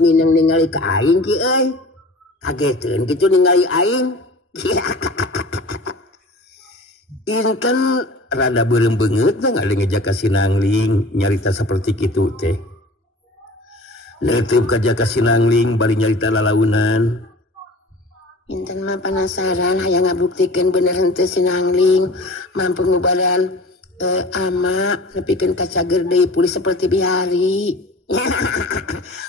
minang ningali ka aing ki euy. Kageteun kitu ningali aing. Inten rada beureum beungeut ngali ngejak ka Sinangling nyarita saperti kitu teh. Neuteub ka jaka Sinangling bari nyarita lalaunan. Inten mah penasaran hayang ngabuktikeun bener henteu Sinangling mampu ngubaran ama nepikeun ka cager deui pulih saperti bihari.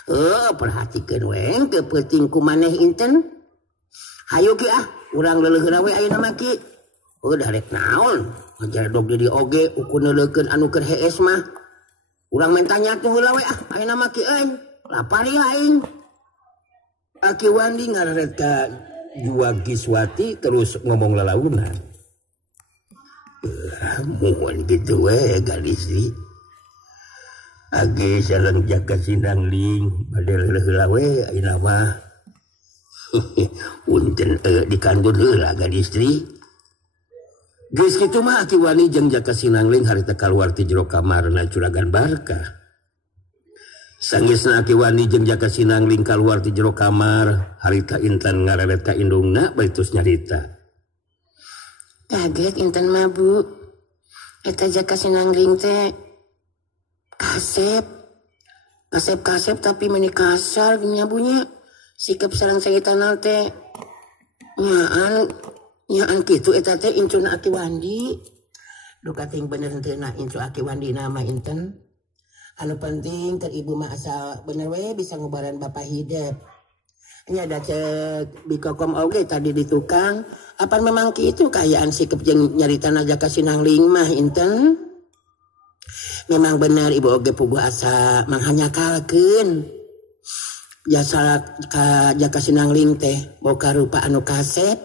Oh, perhatikeun we teu penting ku maneh Inten. Hayu ki urang leuleuheurna we ayeuna mah ki. Udah rek naon? Ngajadog di oge ukur neuleukeun anu keur hees mah. Urang men tanya tuh heula we ayeuna mah ki euy. Lapari aing. Aki Wandi ngararet ka Juwagiswati terus ngomong lalaunan. Mohon gitu we gadis ni. Age sareng jaka Sinangling bade heula we ayeuna mah. Punten dikandur heula gadis ni. Geus kitu mah Aki Wani jeung jaka Sinangling harita kaluar ti jero kamarna Juragan Barkah. Sanggeusna Aki Wani jeung jaka Sinangling kaluar ti jero kamar, harita Intan ngararet ka indungna bari tos nyarita. Kaget Inten mah Bu. Eta jaka Sinangling teh kasep tapi meni kasar nya bunya. Sikap sareng saitana teh nyaan kitu eta teh incuna Aki Wandi. Duka ting bener henteu na incu Aki Wandi nama Inten. Anu penting keur ibu mah asal bener we bisa ngubaran Bapak hidup. Nya ada cek bikokom oge tadi di tukang. Apa memang kitu kayaan sikap jeung nyaritana jaka Sinangling mah Inten? Memang benar ibu oge puguh asa manghanyakalkeun. Jasa ka jaka Sinangling teh boga rupa anu kasep.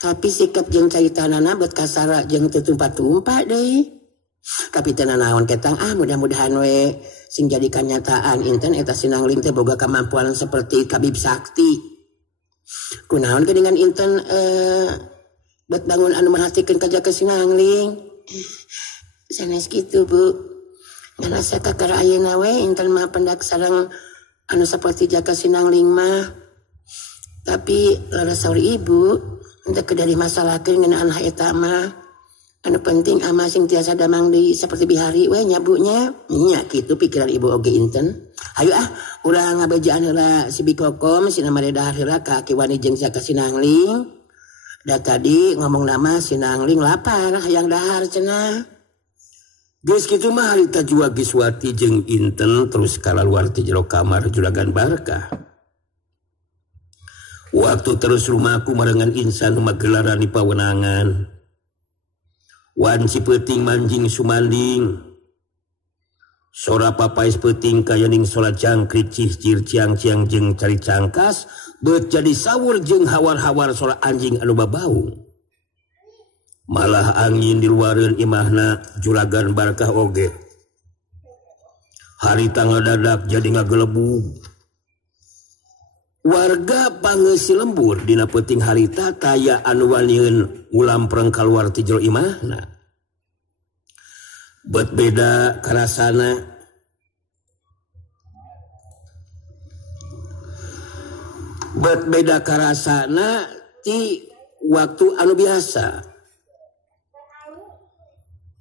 Tapi sikap jeung caritanana bet kasara jeung teu tumpa-tumpa deui. Tapi teu naon ketang mudah-mudahan we sing jadi kanyataan Inten eta Sinangling teh boga kamampuan seperti Kabib Sakti. Kunaon geuningan Inten bet bangun anu merhatikeun ka jaka Sinangling. Sanes kitu Bu. Ngarasa kakara ayeuna we Inten mah pendak sareng anu saperti jaka Sinangling mah. Tapi laras sauri ibu untuk kedari masalahkeun ngeunaan eta mah. Anu penting ama sing tiasa damang deui saperti bihari we nya Bu nya. Nya kitu pikiran ibu oge Inten. Hayu urang ngabejaan heula si Bikokom sina maredahar heula ka Aki Wani jeung jaka Sinangling. Da tadi ngomong nama Sinangling lapar hayang dahar cenah. Geus kitu mah harita Juwagiswati jeung Inten terus kalaluar ti jero kamar Juragan Barkah. Waktu terus rumahku marengan insan magelaran di pawenangan. Wan si peuting manjing sumanding. Sora papais peuting kayaning sola jangkrik cihcir ciang-ciang jeung cari cangkas beut jadi sawur jeung hawar-hawar sola anjing anu babau. Malah angin di luareun imahna Juragan Barkah oge. Harita ngadadak jadi ngagelebug. Warga pangeus lembur dina peuting harita taya anu walieun ulam pereng kaluar ti jero imahna. Bet beda karasana. Bet beda karasana ti waktu anu biasa.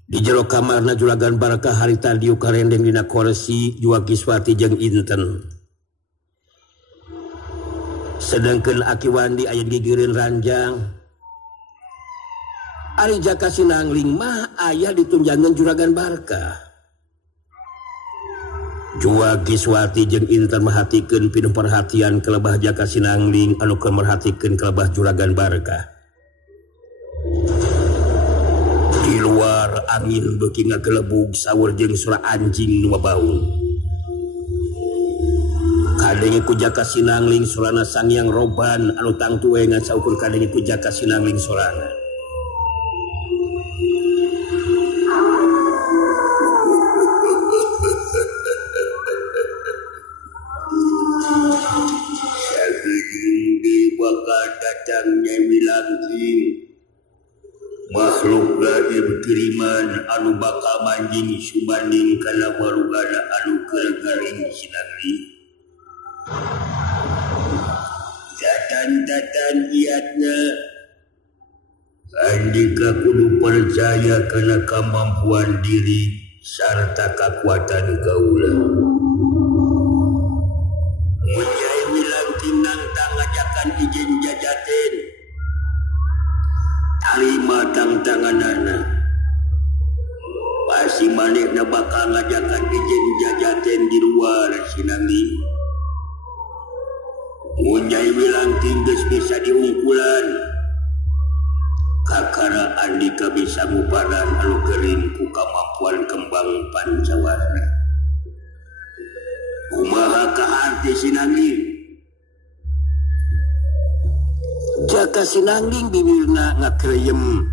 Di jero kamarna Juragan Barkah harita diuk karendeng dina kursi Juwagiswati jeung Inten. Sedangkan Aki Wandi aya gigireun ranjang. Ari jaka Sinangling mah aya ditunjangan Juragan Barkah. Juwagiswati jeung Inten merhatikeun pinuh perhatian kelebah jaka Sinangling anu keur merhatikeun kelebah Juragan Barkah. Di luar angin beuki ngagelebug sawur jeung suara anjing nu babaung. Kadenge ku jaka Sinangling sorana Sangyang Roban anu tangtu we ngan saukur kadenge ku jaka Sinangling sorana. Saking di bakal datang Nyai Langking. Makhluk gaib kiriman anu bakal manjing subanding kana warugana anu keur garing Sinangling. tatan iatna Andika kudu percaya karena kemampuan diri serta kekuatan kaula. Nyai Wilanting nantang ngajakan izin jajaten. Tarima tantanganana. Pasti manehna bakal ngajakan izin jajaten di luar Sinangling. Nyai Wilanting geus bisa diungkulan. Kakara Andika bisa nguparan anu kering ku kemampuan kembang Pancawarna. Kumaha kahati Sinangling? Jaka Sinangling bibirna ngakreyem,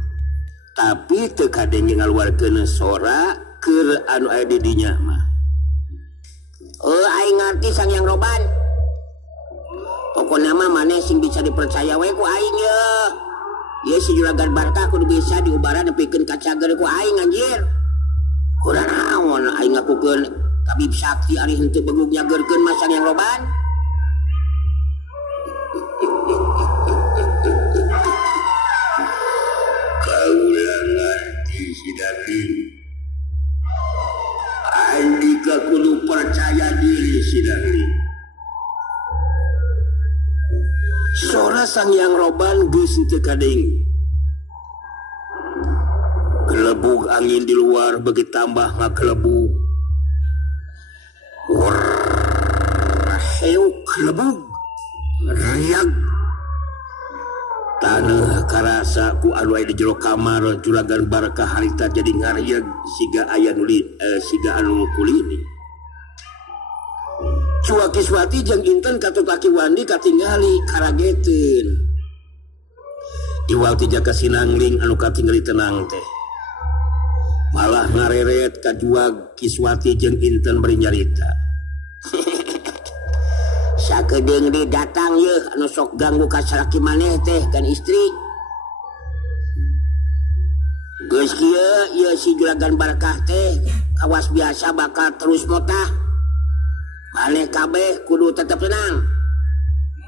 tapi teu kadenge ngaluarkeun sora keur anu aya di dinya mah. Aing ngarti Sang Hyang Roban. Pokona mah maneh sing bisa dipercaya we ku aing ye. Ya si Juragan Barka kudu bisa diubara nepikeun ka cager ku aing anjir. Urang naon aing ngakukeun tabib sakti ari henteu beugug nyageurkeun mah Sang Hyang Roban. Kaula ngarti Sinangling. Andika kudu percaya diri Sinangling. Sora Sang Hyang Roban geus teu kadeng. Kelebug angin di luar begitu tambah ngakelebug. Heuk kelebug. Riag. Taneuh karasa ku anu aya di jero kamar Juragan Barka harita jadi ngarieg siga aya siga anu kulini. Cua Kiswati jeung Inten katut Aki Wandi katingali karageteun. Iwal ti Jaka Sinangling anu katingali tenang teh. Malah ngareret ka Jua Kiswati jeung Inten beri nyarita. Sakedeung deui datang yeuh anu sok ganggu ka salaki maneh teh kan istri. Geus kieu ieu si Juragan Barkah teh kawas biasa bakal terus motah. Maneh kabeh kudu tetep tenang.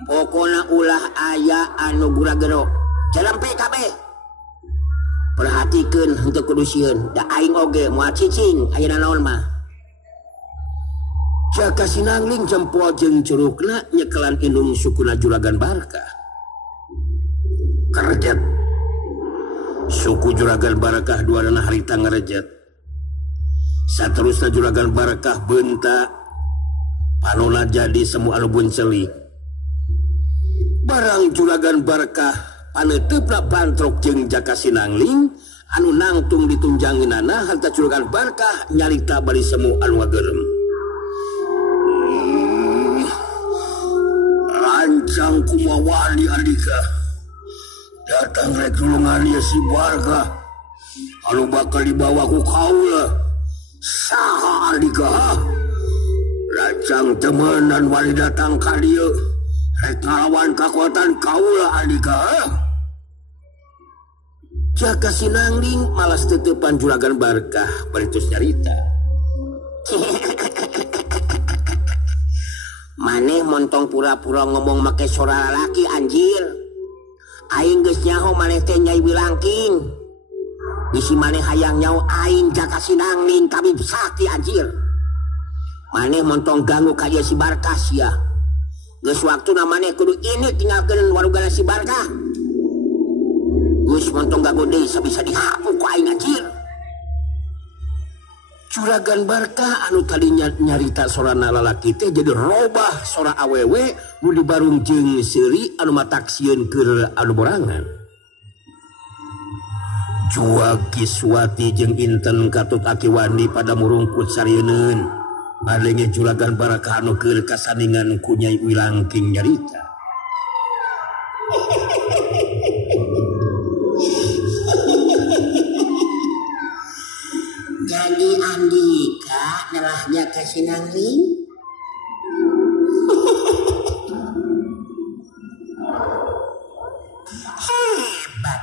Pokona ulah aya anu gura-gero. Jalempe kabeh. Perhatikeun henteu kudu sieun. Da aing oge moal cicing ayeuna naon mah. Jaka Sinangling jempol jeung curugna nyekelan indung sukuna Juragan Barka. Karejet. Suku Juragan Barkah duanana harita ngarejet. Saterusna Juragan Barkah beunta panona jadi semu anu buncelik. Barang Juragan Barkah paneutupna pantrok jeung Jaka Sinangling anu nangtung ditunjanginana harta Juragan Barkah nyarita bari semu anu ngageurem. Rancang kumawali Andika datang rek tulungan ieu si Barkah anu bakal dibawa ku kaula. Saha Andika? Rancang temenan wali datang ka dieu rek ngalawan kakuatan kaula Andika. Jaka Sinangling malas teutepan Juragan Barkah baritus nyarita. Maneh montong pura-pura ngomong make suara lalaki anjir. Aing geus nyaho maneh teh Nyai Wilangking. Bisi maneh hayang nyaho aing Jaka Sinangling tabib sakti anjir. Maneh montong ganggu ka ieu si Barkah sia. Geus waktuna maneh kudu ini tinggalkeun warugana si Barkah. Geus montong ganggu deui sabisa dihapuk ku aing anjir. Juragan Barkah anu tadinya nyarita sorana lalaki teh jadi robah sora awewe nu dibarung jeung seuri anu mataksieun keur anu borangan. Jua Kiswati jeung Inten katut Aki Wandi pada murungkut sarieun. Balenge Juragan Barkah anu keur kasandingan ku Nyai Wilangking nyarita. Jadi Andika nelahnya ke Sinangling. Hebat.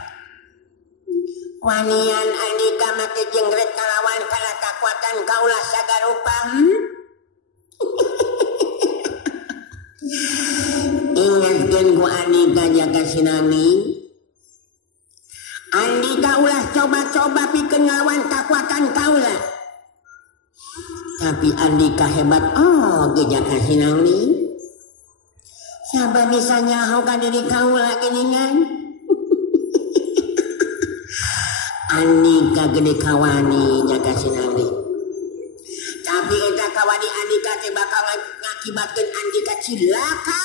Wanian Andika make jenggret kalawan kala kakuatan kaulah sagarupa. Ingat dibuktikan ku Andika Jaka Sinangling. Andika ulah coba-coba pikeun ngelawan kekuatan kaula. Tapi Andika hebat Jaka Sinangling. Siapa bisa nyaho ka diri kaula geningan? Andika gede kawani Jaka Sinangling. Tapi eta kawani Andika teh bakal ngakibatkeun Andika cilaka.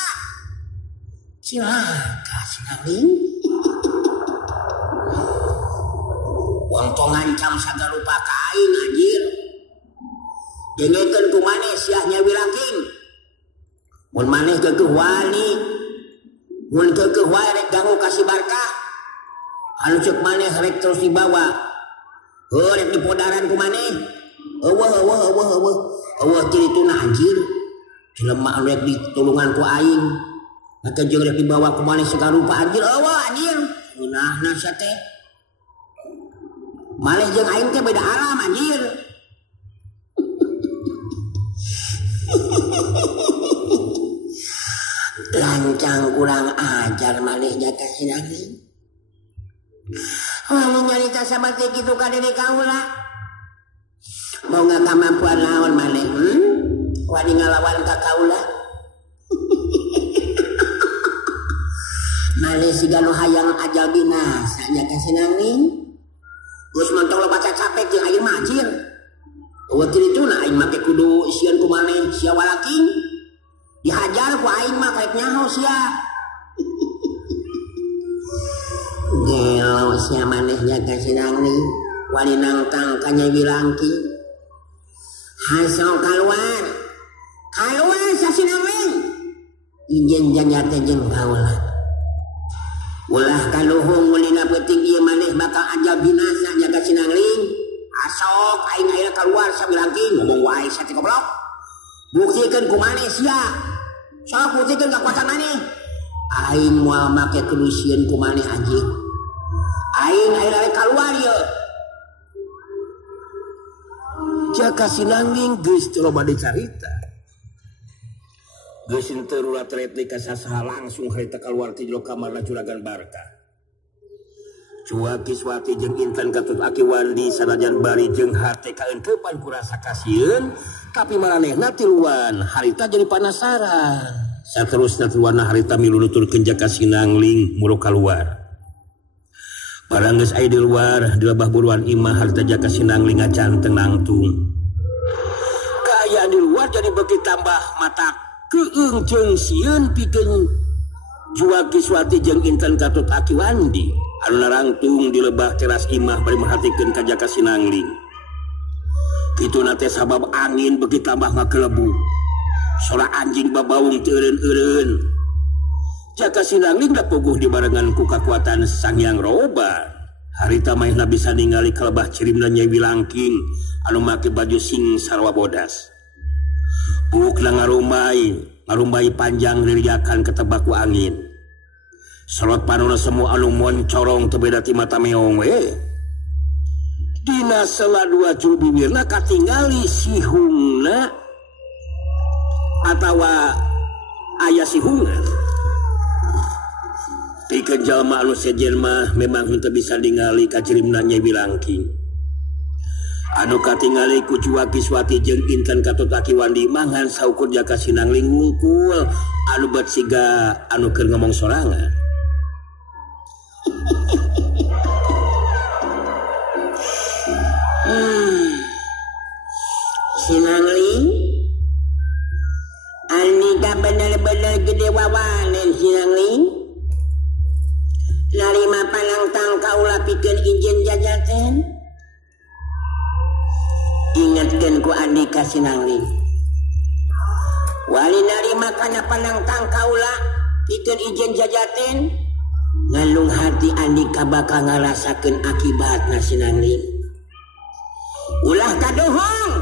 Cilaka Sinangling. Wong ngancam sagarupa ka aing anjir. Dengekeun ku maneh Syah Nyawi Langking. Mun maneh keukeuh wali, mun keukeuh wae rek ganggu kasih barkah. Anu ceuk maneh rek terus dibawa. Heuh rek dipodaran ku maneh. Eueuh kirituna anjir. Jelema anu rek ditulungan ku aing. Maka jeung rek dibawa ku maneh sagarupa anjir. Eueuh anjir. Geunahna sia teh. Malih jeung aing teh beda alam anjir. Lancang kurang ajar malih Jaka Sinangling. Wali nyarita sabate kitu ka diri kaula. Boga kamampuan lawan malih. Wani ngalawan ka kaula. Malih siga nu hayang ajal binasa Jaka Sinangling. Geus montong lo baca capek jeung aing mah anjir. Eueuh kirituna aing make kudu isieun ku maneh sia walaking. Dihajar ku aing mah kaek nyaho sia. Gelo sia maneh Jaka Sinangling. Wali nangtang ka Nyai Langking. Hasong kaluar. Kaluar sa Sinangling. Ijen janyate jeung kaula. Ulah kaluhung mulina peuting ieu maneh bakal ajal binasa Jaka Sinangling. Asok aing ayeuna kaluar sa Langking ngomong wae sate goblok. Buktikeun ku maneh sia. Sok buktikeun kakuatan maneh. Aing moal make kudu sieun ku maneh anjing. Aing ayeuna rek kaluar ieu. Jaka Sinangling geus teu loba dicarita. Geus teu ulah tereti ka sasaha langsung harita kaluar ti jero kamarna Juragan Barka. Cuaki Swati jeung Intan Katut Akiwandi sanajan bari jeung hate kaeuntepan ku rasa kasieun, tapi maranehna tiluan harita jadi panasaran. Saterusna tiluanna harita milu nuturkeun Jaka Sinangling mulu kaluar. Barang geus aya di luar, di lebah buruan imah harita Jaka Sinangling ngacanteng nangtung. Kaayaan di luar jadi beuki tambah matak keung jeung sieun pikeun Cuaki Swati jeung Intan Katut Akiwandi anu narangtung di lebah teras imah bari merhatikeun ka Jaka Sinangling. Kituna teh sabab angin beuki tambah ngakelebu. Sora anjing babaung teu eureun-eureun. Jaka Sinangling da puguh dibarengan ku kakuatan Sang Hyang Roban. Harita maehna bisa ningali kalebah cirimna Nyai Langking anu make baju sing sarwa bodas. Bukna ngarumbai panjang liriakan ketebak ku angin. Selot panuna semu anu moncorong teu beda ti mata meong we. Dina sela dua juru bibirna katingali sihungna atawa aya sihungna. Pikeun jalma anu sejen mah memang teu bisa ningali ka cirimna Nyai Langking. Anu katingali ku Cuaki Swati jeung Intan Katut Akiwandi mangan saukur Jaka Sinangling ngungkul anu bet siga anu keur ngomong sorangan. Sinangling Andika bener-bener gede wawanen Sinangling. Narima panangtang kaula pikeun ijen jajaten. Ingatkeun ku Andika Sinangling. Wali narima kana panangtang kaula pikeun ijen jajaten. Ngalung hati Andika bakal ngarasakeun akibatna Sinangling. Ulah kadohong.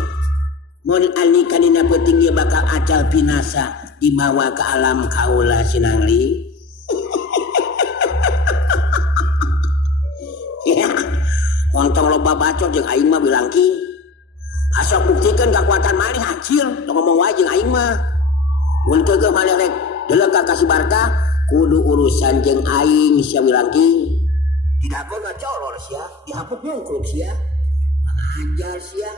Mun Andika dina peuting dia bakal acal binasa dibawa ke alam kaula Sinangling. Ya, ontong loba bacot jeung aing mah Langking. Asok buktikeun kakuatan malih hancur, tong ngomong wae jeung aing mah. Mun keugeuh malih rek deuleuh ka kasih barkah, kudu urusan jeung aing sia Wilangking. Tidak pernah color sia, dihapuk nyungkrup sia. Ajar sia.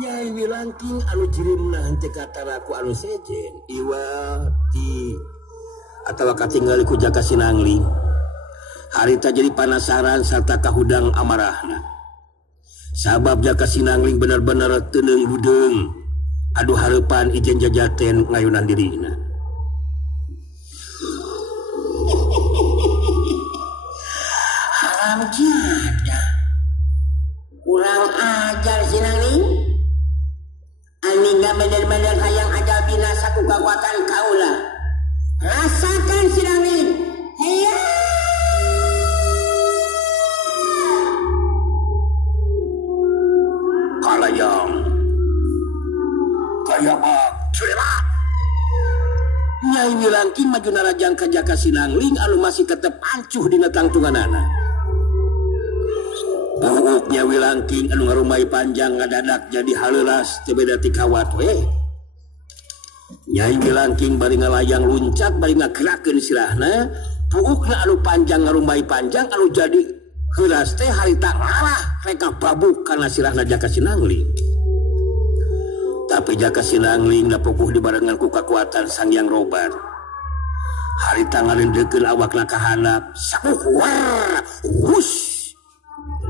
Nyai Wilangking anu jirimna henteu kataraku anu sejen, iwa ti atawa katinggali ku Jaka Sinangling. Harita jadi panasaran sarta kahudang amarahna. Sabab Jaka Sinangling benar-benar teuneuh budeung. Aduh hareupan ijen jajaten ngayunan dirina. Haram jada. Kurang ajar Sinangling. Aninga bener-bener hayang ajal binasa ku kekuatan kaula. Rasakan Sinangling. Heya. Kalayang. Kaya bak. Curelat. Nyai Wilangking maju narajang ka Jaka Sinangling anu masih tetep ancuh dina tangtunganana. Buuknya Wilangking anu ngarumai panjang ngadadak jadi haleulas teu beda ti kawat we. Nyai Wilangking bari ngalayang luncat bari ngagerakeun sirahna, buukna anu panjang ngarumai panjang anu jadi heulas teh harita ngalah reka babuk kana sirahna Jaka Sinangling. Tapi Jaka Sinangling dapukuh dibarengan ku kakuatan Sang Hyang Roban. Harita ngalendekeun awakna ka handap, sakuh war, hush.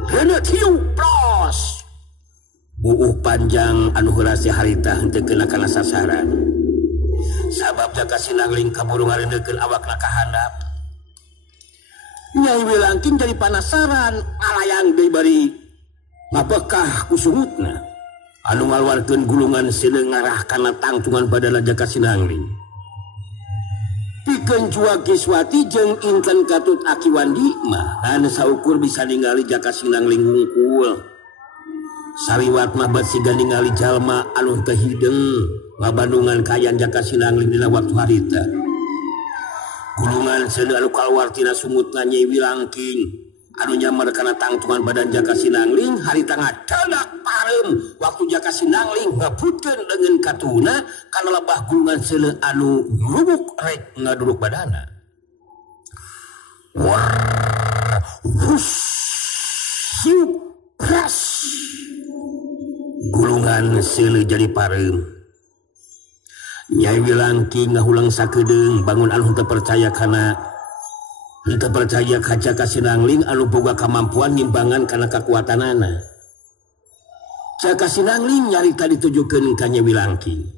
Heuneut hiu plos. Buuh panjang anu heulas teh harita henteu kena kana sasaran. Sabab Jaka Sinangling kaburu ngalendekeun awakna ka handap. Nyai Wilangking jadi panasaran, alayang deui bari ngabekah ku sungutna. Anu ngaluarkeun gulungan sileung ngarah kana tangtungan badanna Jaka Sinangling. Pikeun Cuak Kiswati jeung Inten Katut Akiwandi mah anu saukur bisa ningali Jaka Sinangling wungkul. Sariwat mah bat siga ningali jalma anu teu hideung ngabandungan kayan Jaka Sinangling dina waktu harita. Gulungan seuneu anu kaluar tina sumutna Nyai Wilangking anu nyamar kana tangtungan badan Jaka Sinangling harita ngadadak pareum waktu Jaka Sinangling ngaputkeun leungeun katuna kana lebah gulungan seuleu anu nyurubuk rek ngaduruk badana. War hus siup pras. Gulungan seuleu jadi pareum. Nyai Wilangking ngahulang sakedeung bangun anu teu percaya kana henteu percaya ka Jaka Sinangling anu boga kamampuan ngimbangan kana kakuatanana. Jaka Sinangling nyarita ditujukeun ka Nyai Wilangking.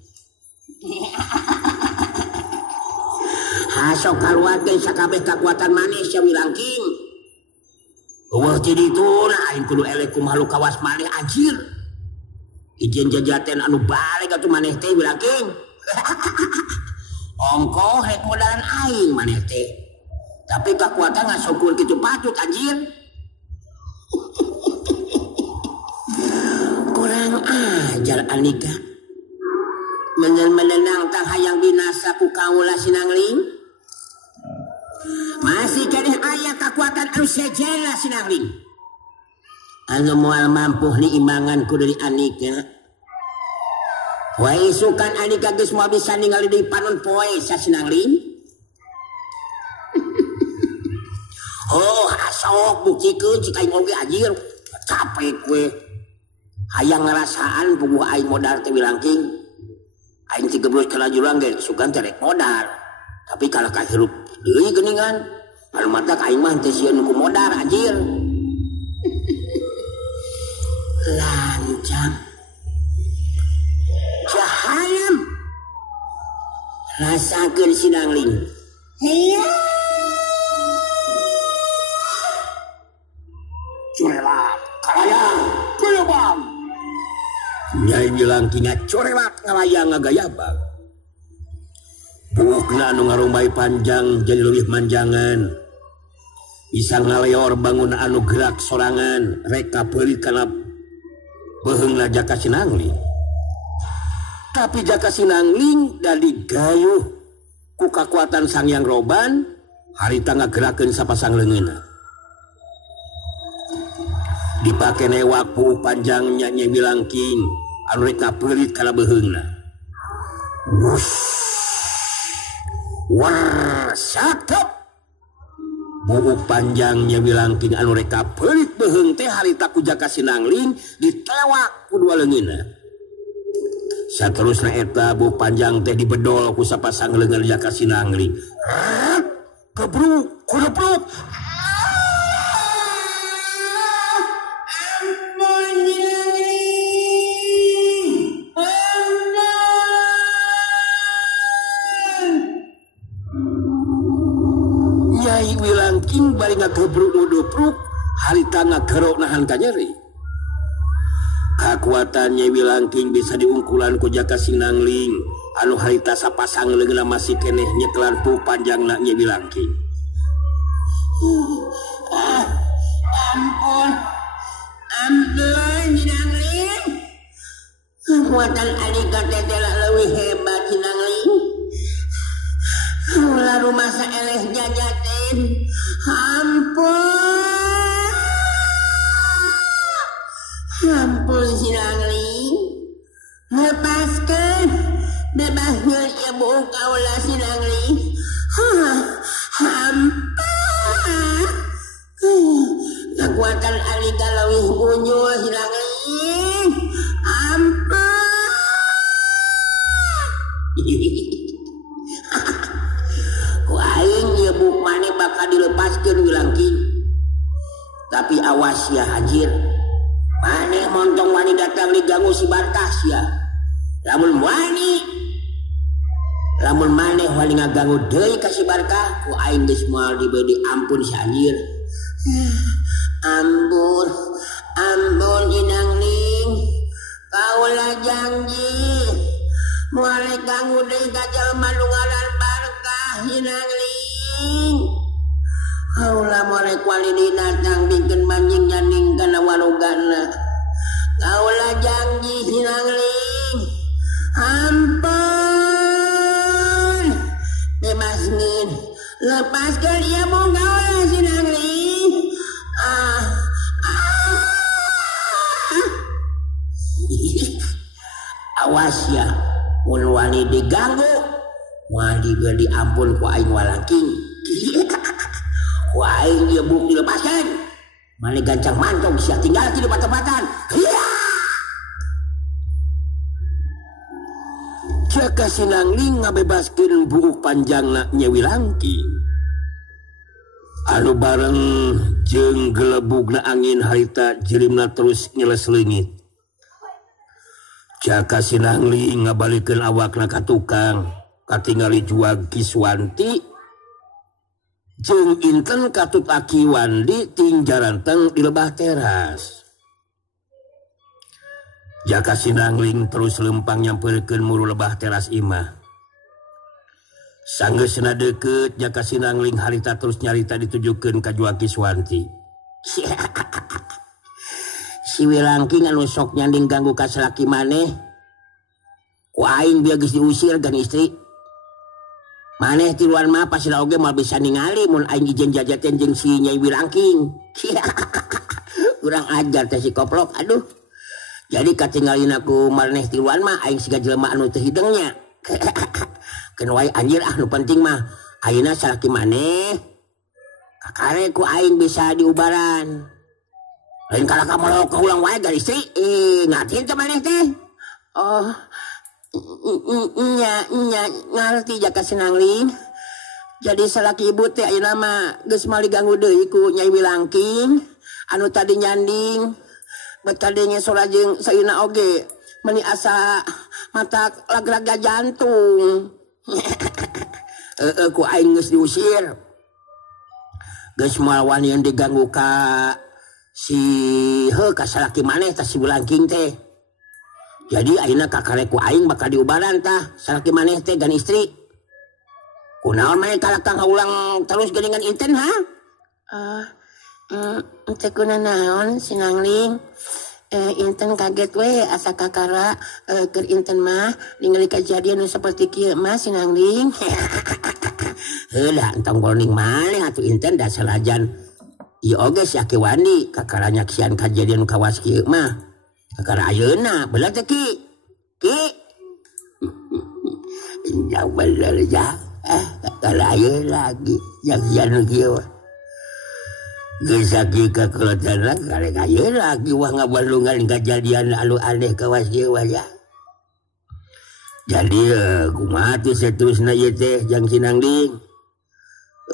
Hasok kaluar ge sakabeh kakuatan maneh sia Wilangking. Eueuh ti ditu na aing kudu elek ku makhluk kawas maneh anjir. Ijen jajaten anu balik atuh maneh teh Wilangking. Ongko rek modalan aing maneh teh. Tapi kekuatan ngasukur gitu patut anjir. Kurang ajar Anika. Menenang tang hayang binasa ku kaula Sinangling. Masih kadeh aya kekuatan anu sejen lah Sinangling. Anu moal mampu diimbangan ku dari Anika. Wae sukan Anika geus moal bisa ningali deui panon poe sa Sinangling. Oh, asok buktikeun cik aing oge anjir. Capek we. Hayang ngarasaan puguh aing modal teh Wilangking. Aing ti gebrus kana jurang ge sugan teh rek modal. Tapi kalau kahirup deui geuningan, anu matak aing mah teu sieun ku modal anjir. Lancang. Jahayam. Rasakeun Sinangling. Iya. Curelat, kalayang, gayabang. Nyai Wilangking curelat ngalayang ngagayabang. Buukna anu ngarumbai panjang jadi leuwih manjangan. Bisa ngaleor bangun anu gerak sorangan reka peulit kana beheungna Jaka Sinangling. Tapi Jaka Sinangling dadi gayuh ku kakuatan Sang Hyang Roban harita ngagerakeun sapasang leungeunna. Dipake newak puuh panjangnya Nyai Wilangking anu rek ngapeulit kana beheungna. Wah, cakep. Buuk panjangnya Wilangking anu reka pelit beheung teh harita ku Jaka Sinangling ditewak ku dua leungina. Saterusna eta buuk panjang teh dibedol ku sapasang leungeun Jaka Sinangling. Kebruk, kudepruk. Nyai Wilangking bari ngagebruk ngudupruk harita ngagerok nahan ka nyeri. Kakuatan Nyai Wilangking bisa diungkulan ku Jaka Sinangling anu harita sapasang leungeunna masih keneh nyekelan buuk panjangna Nyai Wilangking. Ampun Sinangling. Kekuatan alika tetela leuwih hebat Sinangling. Ulah rumah saeleh jajatin. Ampun Sinangling. Lepaskan. Bebasnya ibu kaulah Sinangling. Ampun. Kekuatan alika leuwih unjul Sinangling. Ampun. Ku aing ieu buk maneh bakal dilepaskeun Wilangking. Tapi awas ya Hajir. Maneh montong wani datang diganggu si Barkas ya. Lamun maneh wani ngaganggu deui ka si Barkah, ku aing geus moal diberi ampun si Hajir. Ampun Sinangling. Kaulah janji moal ganggu deui ka jalma nu ngaran Barkah Sinangling. Kaulah moal kuali datang bikin manjing nyaning kana warugana. Kaulah janji Sinangling. Ampun. Bebaskeun. Lepaskeun ieu mung kaulah Sinangling. Awas ya, mun wani diganggu, moal diberi ampun ku aing Walangking. Ku aing ieu buk dilepaskeun. Maneh gancang mantong sia tinggal di tempat-tempatan. Jaka Sinangling ngabebaskeun buuk panjangna Nyai Wilangking. Anu bareng jeung gelebugna angin harita jirimna terus nyeles leungit. Jaka Sinangling ngabalikeun awakna ka tukang, katingali juag Kiswanti jeung Inten katut Aki Wandi ting jaranteng di lebah teras. Jaka Sinangling terus lempang nyampeurkeun muru lebah teras imah. Sanggeusna deukeut Jaka Sinangling harita terus nyarita ditujukeun ka juag Kiswanti. Si Wilangking anu sok nyanding ganggu ka salaki maneh. Ku aing biar geus diusir gan istri. Maneh tiluan mah pasila oge moal bisa ningali mun aing ijen jajaten jeung si Nyai Wilangking. Kurang ajar teh si koplok, aduh. Jadi katinggalin aku maneh tiluan mah aing siga jelema anu teu hidengnya. Keun wae anjir nu penting mah ayeuna salaki maneh kakare ku aing bisa diubaran. Lain kala kamu kaulang wae gar istri, ngatin teh maneh teh. Oh, nya ngarti Jaka Sinangling. Jadi salaki ibu teh ayeuna mah geus moal diganggu deui ku Nyai Wilangking anu tadi nyanding bet kadenge sora jeung sayeuna oge meuni asa mata lag-laga jantung. Ku aing geus diusir. Geus moal wani diganggu ka si kasalaki maneh tah si Wilangking teh. Jadi ayeuna kakareku aing bakal diubaran tah salaki maneh teh gan istri. Kunaon maneh kalakang ulang terus geuningan Inten ha? Teu kunaon Sinangling. Inten kaget we asa kakara keur Inten mah ningali kejadian nu saperti kieu mah Sinangling. Heulah entong warning malih atuh Inten da salajan ieu oge si Aki Wandi kakara nyaksian kejadian kawas kieu mah. Kakara ayeuna belah teh Ki. Injang beler ya. Kalaye lagi yang kieu. Geus sakieu kakolotana kalaye lagi wah ngabalungan kejadian anu aneh kawas ieu ya. Jadi kumaha teh saterusna ieu teh Jang Sinangling.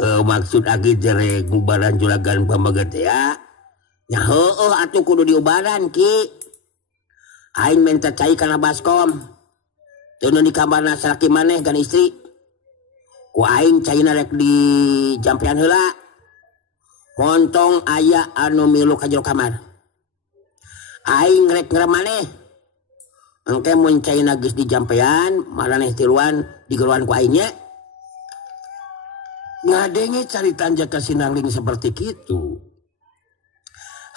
Maksud aki teh ngubaran juragan pambaget ya. Nya heueuh atuh kudu diobaran ki. Aing minta cai kana baskom. Teu di kamarna salaki maneh kan istri. Ku aing caina rek di jampean heula. Montong aya anu milu ka jero kamar. Aing rek ngrem maneh. Engke mun caina geus di jampean, maraneh tiluan digeruan ku aing nya. Ngadenge caritan Jaka Sinangling seperti kitu.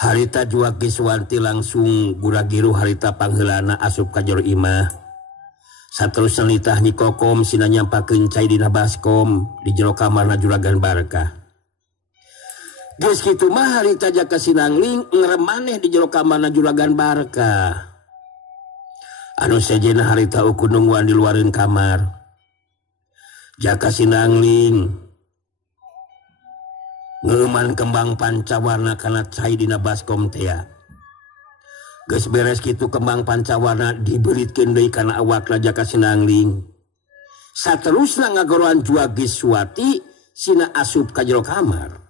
Harita juak Kiswanti langsung gura-giru harita pangheulana asup ka jero imah. Saterusna nitah Nyi Kokom sina nyampakeun cai dina baskom di jero kamarna Juragan Barkah. Geus kitu mah harita Jaka Sinangling ngrem maneh di jero kamarna Juragan Barkah. Anu sejena harita uku nungguan di luareun kamar. Jaka Sinangling ngeuman kembang pancawarna kana cai dina baskom teh. Geus beres kitu kembang pancawarna dibeuritkeun deui kana awakna Jaka Sinangling. Saterusna ngagoroan Juag Kiswati sina asup ka jero kamar.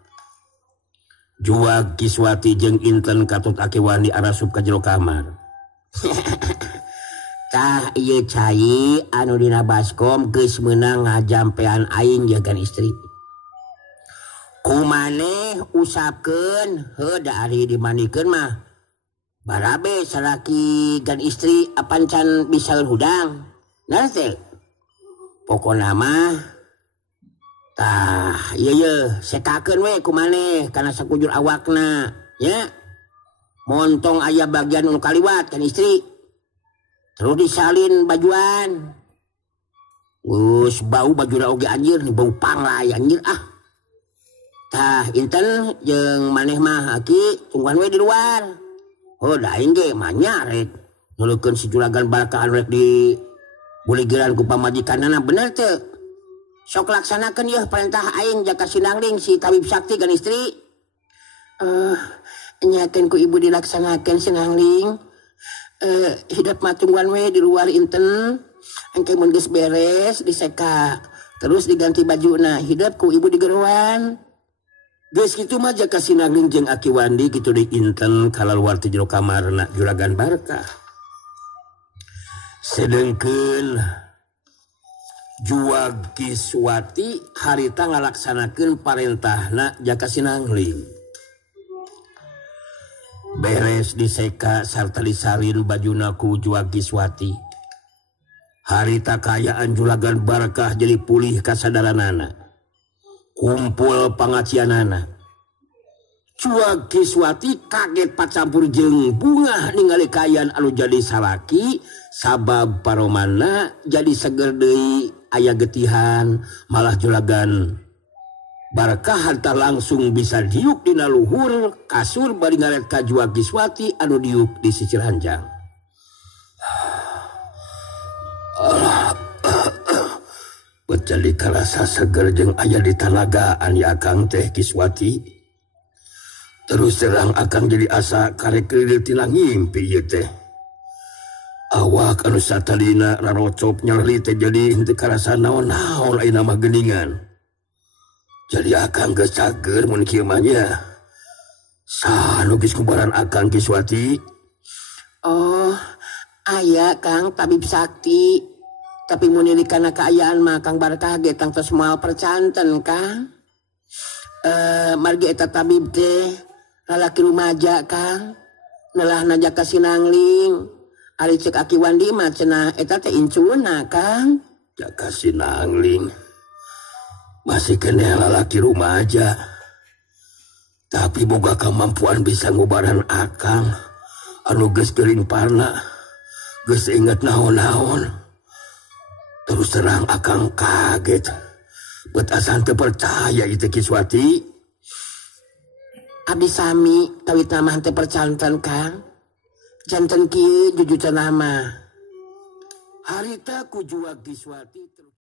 Juag Kiswati jeung Inten katut Akiwandi arasup ka jero kamar. Tah ieu cai anu dina baskom geus meunang ngajampean aing jagan istri. Kumaneh usapkeun heuh da ari dimandikeun mah barabe salaki gan istri apan can bisaeun hudang. Nah teh pokona mah tah ieu sekakeun we kumaneh kana sakujur awakna nya. Montong aya bagian nu kaliwat kan istri. Terus disalin bajuan. Geus bau bajuna oge anjir nih bau panglay anjir ah. Tah Inten jeung maneh mah aki tungguan we di luar. Oh da aing ge mah nya rek nuleukeun si Juragan Barkah rek di buligiran ku pamajikanna bener teu. Sok laksanakeun yeuh perintah aing Jaka Sinangling si tabib sakti kan istri. Nyakeun ku ibu dilaksanakeun Sinangling. Hidup mah tungguan we di luar Inten. Engke mun geus beres diseka terus diganti bajuna hidup ku ibu digeruan. Geus kitu mah Jaka Sinangling jeung Akiwandi kitu deui Inten kalaluar ti jero kamarna Juragan Barkah. Sedengkeun Juag Kiswati harita ngalaksanakeun parentahna Jaka Sinangling. Beres diseka sarta disalin bajuna ku Juag Kiswati. Harita kayaan Juragan Barkah jadi pulih kasadaranana. Kumpul pangacianana. Juag Kiswati kaget pacampur jeung bungah ningali kayaan anu jadi salaki sabab paromanna jadi seger deui aya getihan malah Juragan Barkah harta langsung bisa diuk dina luhur kasur bari ngaret ka Juag Kiswati anu diuk di sisi ranjang. Jadi karasa seger jeung aya di talagaan ya Akang teh Kiswati. Terus terang Akang jadi asa karek keureut tilang ngimpi ieu teh. Awak anu satalina rarocop nyarli teh jadi henteu karasa naon-naon ayeuna mah geuningan. Jadi Akang geus cager mun kieu mah nya. Sanu geus kubaran Akang Kiswati? Oh, aya Kang tabib sakti. Tapi mun ini kana kaayaan mah Kang Barkah ge tang tos moal percanten Kang. Margi eta tabib teh lalaki rumaja Kang. Nelahna Jaka Sinangling. Ari ceuk Akiwandi mah cenah eta teh incuna Kang. Jaka Sinangling masih kena lalaki rumaja. Tapi boga kemampuan bisa ngubaran Akang anu geus geuring parna. Geus inget naon-naon. Terus terang Akang kaget. Bet asan teu percaya itu Kiswati. Abdi sami tawit nama teu percanten Kang. Janten kieu jujutan nama. Harita ku Juag Kiswati